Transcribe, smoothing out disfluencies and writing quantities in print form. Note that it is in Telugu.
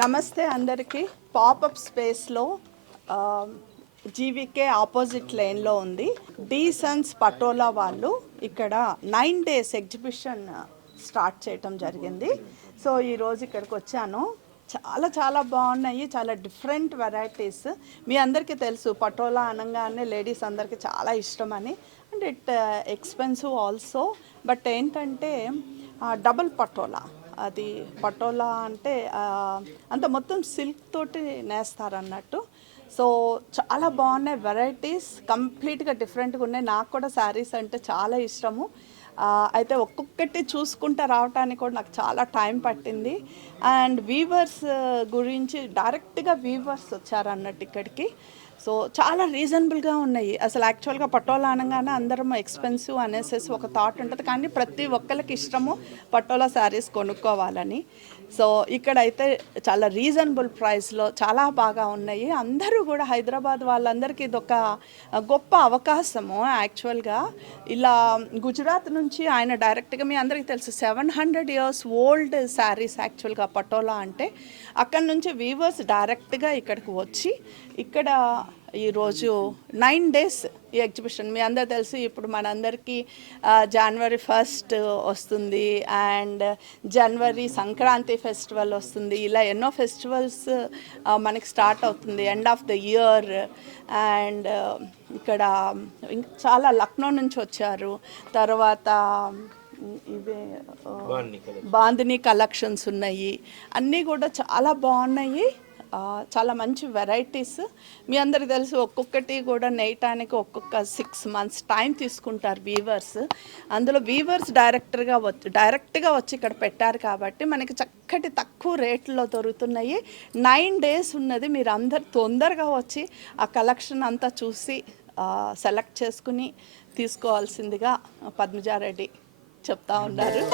నమస్తే అందరికీ. పాపప్ స్పేస్లో జీవీకే ఆపోజిట్ లేన్లో ఉంది. డీసన్స్ పటోలా వాళ్ళు ఇక్కడ 9 days ఎగ్జిబిషన్ స్టార్ట్ చేయటం జరిగింది. సో ఈరోజు ఇక్కడికి వచ్చాను. చాలా బాగున్నాయి, చాలా డిఫరెంట్ వెరైటీస్. మీ అందరికీ తెలుసు పటోలా అనగానే లేడీస్ అందరికీ చాలా ఇష్టమని. And it expensive also. But ఏంటంటే డబుల్ పటోలా, అది పటోలా అంటే అంత మొత్తం సిల్క్ తోటి నేస్తారన్నట్టు. సో చాలా బాగున్నాయి వెరైటీస్, కంప్లీట్గా డిఫరెంట్గా ఉన్నాయి. నాకు కూడా శారీస్ అంటే చాలా ఇష్టము. అయితే ఒక్కొక్కటి చూసుకుంటూ రావడానికి కూడా నాకు చాలా టైం పట్టింది. అండ్ వీవర్స్ గురించి డైరెక్ట్గా వీవర్స్ వచ్చారన్నట్టు ఇక్కడికి. సో చాలా రీజనబుల్గా ఉన్నాయి. అసలు యాక్చువల్గా పటోలా అనగానే అందరం ఎక్స్పెన్సివ్ అనేసి ఒక థాట్ ఉంటుంది, కానీ ప్రతి ఒక్కరికి ఇష్టము పటోలా శారీస్ కొనుక్కోవాలని. సో ఇక్కడైతే చాలా రీజనబుల్ ప్రైస్లో చాలా బాగా ఉన్నాయి. అందరూ కూడా హైదరాబాద్ వాళ్ళందరికీ ఇది ఒక గొప్ప అవకాశము. యాక్చువల్గా ఇలా గుజరాత్ నుంచి ఆయన డైరెక్ట్గా, మీ అందరికీ తెలుసు 700 years ఓల్డ్ శారీస్ యాక్చువల్గా పటోలా అంటే. అక్కడ నుంచి వీవర్స్ డైరెక్ట్గా ఇక్కడికి వచ్చి ఇక్కడ ఈరోజు 9 days ఈ ఎగ్జిబిషన్. మీ అందరూ తెలుసు ఇప్పుడు మనందరికీ January 1st వస్తుంది, అండ్ జనవరి సంక్రాంతి ఫెస్టివల్ వస్తుంది. ఇలా ఎన్నో ఫెస్టివల్స్ మనకి స్టార్ట్ అవుతుంది end of the year. And ఇక్కడ చాలా లక్నో నుంచి వచ్చారు. తర్వాత ఇవే బాందిని కలెక్షన్స్ ఉన్నాయి. అన్నీ కూడా చాలా బాగున్నాయి. చాలా మంచి వెరైటీస్. మీ అందరికి తెలుసు ఒక్కొక్కటి కూడా నేయటానికి ఒక్కొక్క 6 months టైం తీసుకుంటారు వీవర్స్. అందులో వీవర్స్ డైరెక్ట్గా వచ్చి ఇక్కడ పెట్టారు కాబట్టి మనకి చక్కటి తక్కువ రేట్లో దొరుకుతున్నాయి. 9 days ఉన్నది. మీరు అందరు తొందరగా వచ్చి ఆ కలెక్షన్ అంతా చూసి సెలెక్ట్ చేసుకుని తీసుకోవాల్సిందిగా పద్మజారెడ్డి చెప్తా ఉన్నారు.